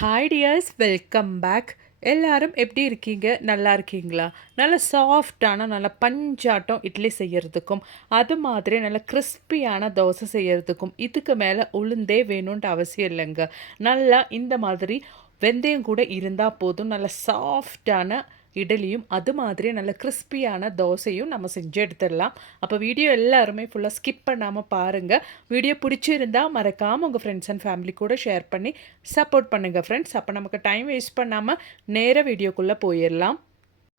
Hi tears, welcome back. எல்லாரும் எப்படி இருக்கீங்க? நல்லா இருக்கீங்களா? நல்ல சாஃப்டான நல்ல பஞ்சாட்டம் இட்லி செய்யறதுக்கும் அது மாதிரி நல்ல கிறிஸ்பியான தோசை செய்யறதுக்கும் இதுக்கு மேலே உளுந்தே வேணும்ன்ட்டு அவசியம் இல்லைங்க. நல்லா இந்த மாதிரி வெந்தயம் கூட இருந்தால் போதும். நல்ல சாஃப்டான இட்லியும் அது மாதிரி நல்ல கிறிஸ்பியான தோசையும் நம்ம செஞ்சு எடுத்துடலாம். அப்போ வீடியோ எல்லாருமே ஃபுல்லாக ஸ்கிப் பண்ணாமல் பாருங்கள். வீடியோ பிடிச்சிருந்தா மறக்காமல் உங்கள் ஃப்ரெண்ட்ஸ் அண்ட் ஃபேமிலி கூட ஷேர் பண்ணி சப்போர்ட் பண்ணுங்கள் ஃப்ரெண்ட்ஸ். அப்போ நமக்கு டைம் வேஸ்ட் பண்ணாமல் நேராக வீடியோக்குள்ளே போயிடலாம்.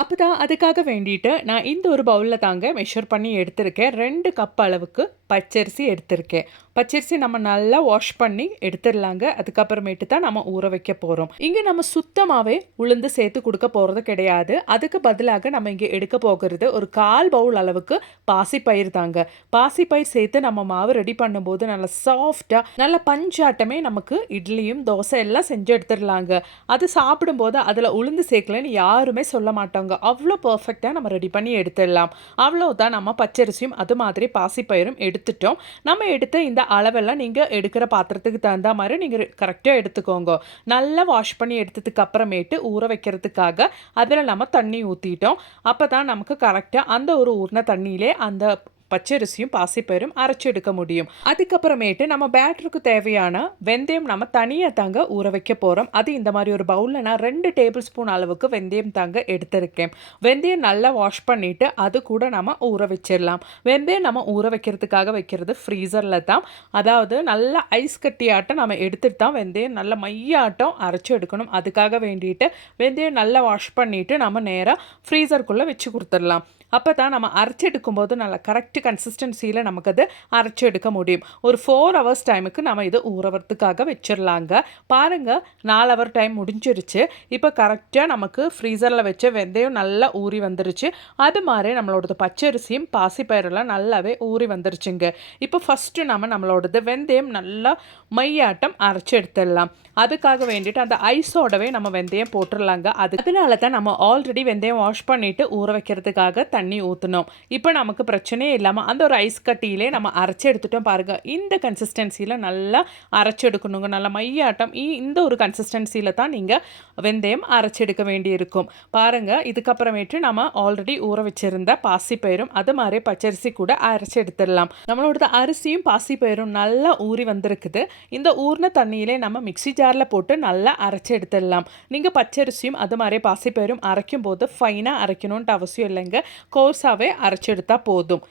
அப்போ தான் அதுக்காக வேண்டிட்டு நான் இந்த ஒரு பவுலில் தாங்க மெஷர் பண்ணி எடுத்திருக்கேன். 2 கப் அளவுக்கு பச்சரிசி எடுத்திருக்கேன். பச்சரிசி நம்ம நல்லா வாஷ் பண்ணி எடுத்துடலாங்க. அதுக்கப்புறமேட்டு தான் நம்ம ஊற வைக்க போகிறோம். இங்கே நம்ம சுத்தமாகவே உளுந்து சேர்த்து கொடுக்க போகிறது கிடையாது. அதுக்கு பதிலாக நம்ம இங்கே எடுக்க போகிறது ஒரு 1/4 பவுல் அளவுக்கு பாசிப்பயிர் தாங்க. பாசிப்பயிர் சேர்த்து நம்ம மாவு ரெடி பண்ணும்போது நல்லா சாஃப்டாக நல்ல பஞ்சாட்டமே நமக்கு இட்லியும் தோசை எல்லாம் செஞ்சு எடுத்துடலாங்க. அது சாப்பிடும்போது அதில் உளுந்து சேர்க்கலன்னு யாருமே சொல்ல மாட்டாங்க. அவ்வளோ பர்ஃபெக்டாக நம்ம ரெடி பண்ணி எடுத்துடலாம். அவ்வளோதான், நம்ம பச்சரிசியும் அது மாதிரி பாசிப்பயிரும் எடுத்துட்டோம். நம்ம எடுத்த இந்த அளவெல்லாம் நீங்கள் எடுக்கிற பாத்திரத்துக்கு தகுந்த மாதிரி நீங்கள் கரெக்டாக எடுத்துக்கோங்க. நல்லா வாஷ் பண்ணி எடுத்ததுக்கு அப்புறமேட்டு ஊற வைக்கிறதுக்காக அதில் நம்ம தண்ணி ஊற்றிட்டோம். அப்போ தான் நமக்கு கரெக்டாக அந்த ஒரு ஊறின தண்ணியிலே அந்த பச்சரிசியும் பாசிப்பயிரும் அரைச்சி எடுக்க முடியும். அதுக்கப்புறமேட்டு நம்ம பேட்டருக்கு தேவையான வெந்தயம் நம்ம தனியாக தாங்க ஊற வைக்க போகிறோம். அது இந்த மாதிரி ஒரு பவுலில் நான் 2 டேபிள் ஸ்பூன் அளவுக்கு வெந்தயம் தாங்க எடுத்திருக்கேன். வெந்தயம் நல்லா வாஷ் பண்ணிவிட்டு அது கூட நம்ம ஊற வச்சிடலாம். வெந்தயம் நம்ம ஊற வைக்கிறதுக்காக வைக்கிறது ஃப்ரீசரில் தான். அதாவது நல்லா ஐஸ் கட்டியாட்டம் நம்ம எடுத்துட்டு தான் வெந்தயம் நல்ல மையாட்டம் அரைச்சி எடுக்கணும். அதுக்காக வேண்டிட்டு வெந்தயம் நல்லா வாஷ் பண்ணிவிட்டு நம்ம நேராக ஃப்ரீசருக்குள்ளே வச்சு கொடுத்துடலாம். அப்போ தான் நம்ம அரைச்சி எடுக்கும்போது நல்லா கரெக்ட் கன்சிஸ்டன்சியில் நமக்கு அது அரைச்சி எடுக்க முடியும். ஒரு 4 ஹவர்ஸ் டைமுக்கு நம்ம இது ஊறவதுக்காக வச்சிடலாங்க. பாருங்கள், 4 ஹவர் டைம் முடிஞ்சிருச்சு. இப்போ கரெக்டாக நமக்கு ஃப்ரீசரில் வச்ச வெந்தயம் நல்லா ஊறி வந்துருச்சு. அது மாதிரி நம்மளோடது பச்சரிசியும் பாசிப்பயிரெல்லாம் நல்லாவே ஊறி வந்துருச்சுங்க. இப்போ ஃபஸ்ட்டு நம்மளோடது வெந்தயம் நல்லா மையாட்டம் அரைச்சி எடுத்துடலாம். அதுக்காக வேண்டிட்டு அந்த ஐஸோடவே நம்ம வெந்தயம் போட்டுடலாங்க. அதனால தான் நம்ம ஆல்ரெடி வெந்தயம் வாஷ் பண்ணிவிட்டு ஊற வைக்கிறதுக்காக தண்ணி ஊற்றணும். இப்போ நமக்கு பிரச்சனையே இல்லாமல் அந்த ஒரு ஐஸ் கட்டியிலே நம்ம அரைச்சி எடுத்துட்டோம். பாருங்கள், இந்த கன்சிஸ்டன்சியில் நல்லா அரைச்சி எடுக்கணுங்க. நல்லா மையாட்டம் இந்த ஒரு கன்சிஸ்டன்சியில் தான் நீங்கள் வெந்தயம் அரைச்சி எடுக்க வேண்டியிருக்கும். பாருங்கள், இதுக்கப்புறமேட்டு நம்ம ஆல்ரெடி ஊற வச்சுருந்த பாசிப்பயிரும் அது மாதிரி பச்சரிசி கூட அரைச்சி எடுத்துடலாம். நம்மளோட அரிசியும் பாசிப்பயிரும் நல்லா ஊறி வந்திருக்குது. இந்த ஊறின தண்ணியிலே நம்ம மிக்ஸி ஜாரில் போட்டு நல்லா அரைச்சி எடுத்துடலாம். நீங்கள் பச்சரிசியும் அது மாதிரி பாசிப்பயிரும் அரைக்கும் போது ஃபைனாக அரைக்கணுன்ட்டு அவசியம் இல்லைங்க. கோர்ஸாகவே அரைச்சி எடுத்தால் போதும்.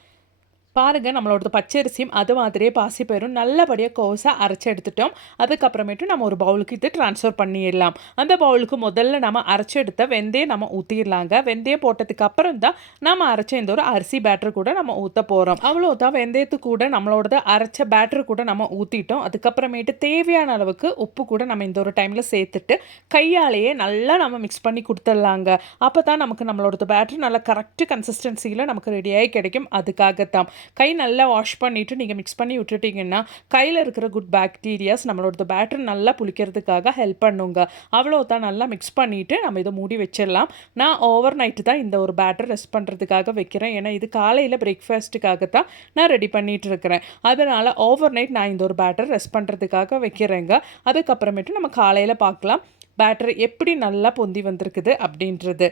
பாருங்கள், நம்மளோட பச்சரிசியும் அது மாதிரியே பாசிப்பயிரும் நல்லபடியாக கோஸாக அரைச்சி எடுத்துட்டோம். அதுக்கப்புறமேட்டு நம்ம ஒரு பவுலுக்கு இது ட்ரான்ஸ்ஃபர் பண்ணிடலாம். அந்த பவுலுக்கு முதல்ல நம்ம அரைச்சி எடுத்த வெந்தயம் நம்ம ஊற்றிடலாங்க. வெந்தயம் போட்டதுக்கு அப்புறம் தான் நம்ம அரைச்ச இந்த ஒரு அரிசி பேட்டர் கூட நம்ம ஊற்ற போகிறோம். அவ்வளோதான், வெந்தயத்து கூட நம்மளோட அரைச்ச பேட்டர் கூட நம்ம ஊற்றிட்டோம். அதுக்கப்புறமேட்டு தேவையான அளவுக்கு உப்பு கூட நம்ம இந்த ஒரு டைமில் சேர்த்துட்டு கையாலேயே நல்லா நம்ம மிக்ஸ் பண்ணி கொடுத்துடலாங்க. அப்போ தான் நமக்கு நம்மளோட பேட்டர் நல்லா கரெக்ட் கன்சிஸ்டன்சியில் நமக்கு ரெடியாகி கிடைக்கும். அதுக்காகத்தான் கை நல்லா வாஷ் பண்ணிவிட்டு நீங்கள் மிக்ஸ் பண்ணி விட்டுட்டிங்கன்னா கையில் இருக்கிற குட் பாக்டீரியாஸ் நம்மளோட பேட்டர் நல்லா புளிக்கிறதுக்காக ஹெல்ப் பண்ணுங்க. அவ்வளோதான், நல்லா மிக்ஸ் பண்ணிவிட்டு நம்ம இதை மூடி வச்சிடலாம். நான் ஓவர் நைட்டு தான் இந்த ஒரு பேட்டர் ரெஸ்ட் பண்ணுறதுக்காக வைக்கிறேன். ஏன்னா இது காலையில் பிரேக்ஃபாஸ்ட்டுக்காக தான் நான் ரெடி பண்ணிகிட்டு இருக்கிறேன். அதனால் ஓவர் நைட் நான் இந்த ஒரு பேட்டர் ரெஸ்ட் பண்ணுறதுக்காக வைக்கிறேங்க. அதுக்கப்புறமேட்டு நம்ம காலையில் பார்க்கலாம் பேட்டர் எப்படி நல்லா பொந்தி வந்திருக்குது அப்படின்றது.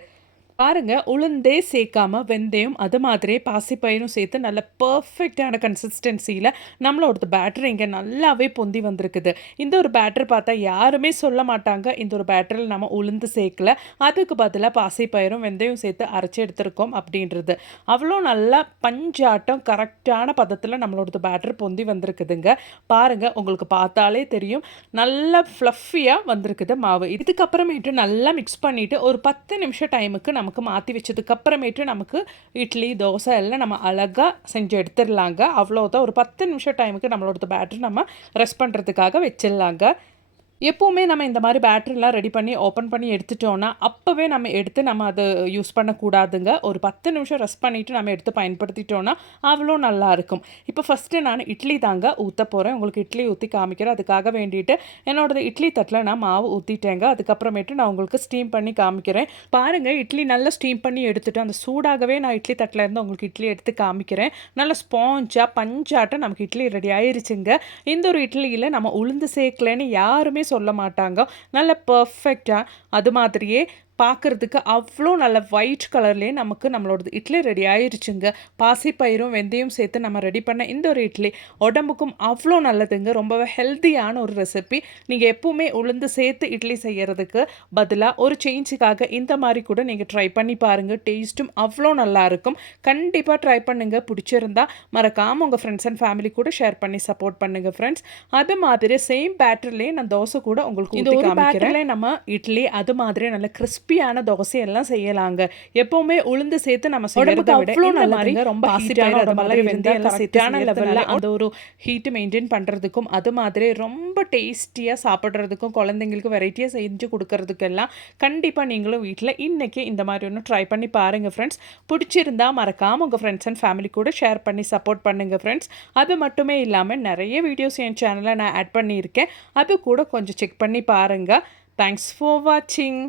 பாருங்கள், உளுந்தே சேர்க்காமல் வெந்தயம் அது மாதிரியே பாசிப்பயிரும் சேர்த்து நல்ல பர்ஃபெக்டான கன்சிஸ்டன்சியில் நம்மளோட பேட்டர் இங்கே நல்லாவே பொந்தி வந்திருக்குது. இந்த ஒரு பேட்டர் பார்த்தா யாருமே சொல்ல மாட்டாங்க இந்த ஒரு பேட்டரில் நம்ம உளுந்து சேர்க்கல, அதுக்கு பதிலாக பாசிப்பயிரும் வெந்தயம் சேர்த்து அரைச்சி எடுத்துருக்கோம் அப்படின்றது. அவ்வளோ நல்லா பஞ்சாட்டம் கரெக்டான பதத்தில் நம்மளோட பேட்டர் பொந்தி வந்திருக்குதுங்க. பாருங்கள், உங்களுக்கு பார்த்தாலே தெரியும் நல்லா ஃப்ளஃபியாக வந்திருக்குது மாவு. இதுக்கப்புறமேட்டு நல்லா மிக்ஸ் பண்ணிவிட்டு ஒரு 10 நிமிஷம் டைமுக்கு நமக்கு மாற்றி வச்சதுக்கப்புறமேட்டு நமக்கு இட்லி தோசை எல்லாம் நம்ம அழகாக செஞ்சு எடுத்துடலாங்க. அவ்வளோதான், ஒரு 10 நிமிஷம் டைமுக்கு நம்மளோட பேட்டரி நம்ம ரெஸ்ட் பண்ணுறதுக்காக வச்சிடலாங்க. எப்போவுமே நம்ம இந்த மாதிரி பேட்டரிலாம் ரெடி பண்ணி ஓப்பன் பண்ணி எடுத்துட்டோன்னா அப்போவே நம்ம எடுத்து நம்ம அதை யூஸ் பண்ணக்கூடாதுங்க. ஒரு 10 நிமிஷம் ரெஸ்ட் பண்ணிவிட்டு நம்ம எடுத்து பயன்படுத்திட்டோன்னா அவ்வளோ நல்லாயிருக்கும். இப்போ ஃபஸ்ட்டு நான் இட்லி தாங்க ஊற்ற போகிறேன். உங்களுக்கு இட்லி ஊற்றி காமிக்கிறேன். அதுக்காக வேண்டிட்டு என்னோடய இட்லி தட்டில் நான் மாவு ஊற்றிட்டேங்க. அதுக்கப்புறமேட்டு நான் உங்களுக்கு ஸ்டீம் பண்ணி காமிக்கிறேன். பாருங்கள், இட்லி நல்லா ஸ்டீம் பண்ணி எடுத்துகிட்டு அந்த சூடாகவே நான் இட்லி தட்டில் இருந்து உங்களுக்கு இட்லி எடுத்து காமிக்கிறேன். நல்லா ஸ்பாஞ்சாக பஞ்சாட்டம் நமக்கு இட்லி ரெடி ஆயிருச்சுங்க. இந்த ஒரு இட்லியில் நம்ம உளுந்து சேர்க்கலன்னு யாருமே சொல்ல மாட்டாங்க. நல்ல பெர்ஃபெக்ட்டா அது மாதிரியே பார்க்கறதுக்கு அவ்வளோ நல்ல ஒயிட் கலர்லேயே நமக்கு நம்மளோடது இட்லி ரெடி ஆயிருச்சுங்க. பாசிப்பயிரும் வெந்தயம் சேர்த்து நம்ம ரெடி பண்ண இந்த ஒரு இட்லி உடம்புக்கும் அவ்வளோ நல்லதுங்க. ரொம்பவே ஹெல்த்தியான ஒரு ரெசிபி. நீங்கள் எப்பவுமே உளுந்து சேர்த்து இட்லி செய்யறதுக்கு பதிலாக ஒரு சேஞ்சுக்காக இந்த மாதிரி கூட நீங்கள் ட்ரை பண்ணி பாருங்கள். டேஸ்ட்டும் அவ்வளோ நல்லாயிருக்கும். கண்டிப்பாக ட்ரை பண்ணுங்கள். பிடிச்சிருந்தா மறக்காமல் உங்கள் ஃப்ரெண்ட்ஸ் அண்ட் ஃபேமிலி கூட ஷேர் பண்ணி சப்போர்ட் பண்ணுங்கள் ஃப்ரெண்ட்ஸ். அது மாதிரி சேம் பேட்டர்லேயே நான் தோசை கூட உங்களுக்கு இந்த ஒரு பேட்டர்லேயே நம்ம இட்லி அது மாதிரி நல்ல கிறிஸ்பியான தோசையெல்லாம் செய்யலாங்க. எப்பவுமே உளுந்து சேர்த்து நம்ம செய்யறத விட இந்த மாதிரி ரொம்ப ஹீட்டான மாதிரி வெந்தயம் கரெக்டான லெவலில் அந்த ஒரு ஹீட் மெயின்டைன் பண்ணுறதுக்கும் அது மாதிரி ரொம்ப டேஸ்டியாக சாப்பிட்றதுக்கும் குழந்தைங்களுக்கு வெரைட்டியாக செஞ்சு கொடுக்கறதுக்கெல்லாம் கண்டிப்பாக நீங்களும் வீட்டில் இன்றைக்கி இந்த மாதிரி ஒன்று ட்ரை பண்ணி பாருங்கள் ஃப்ரெண்ட்ஸ். பிடிச்சிருந்தா மறக்காமல் உங்கள் ஃப்ரெண்ட்ஸ் அண்ட் ஃபேமிலி கூட ஷேர் பண்ணி சப்போர்ட் பண்ணுங்கள் ஃப்ரெண்ட்ஸ். அது மட்டுமே இல்லாமல் நிறைய வீடியோஸ் என் சேனலில் நான் ஆட் பண்ணியிருக்கேன். அது கூட கொஞ்சம் செக் பண்ணி பாருங்கள். தேங்க்ஸ் ஃபார் வாட்சிங்.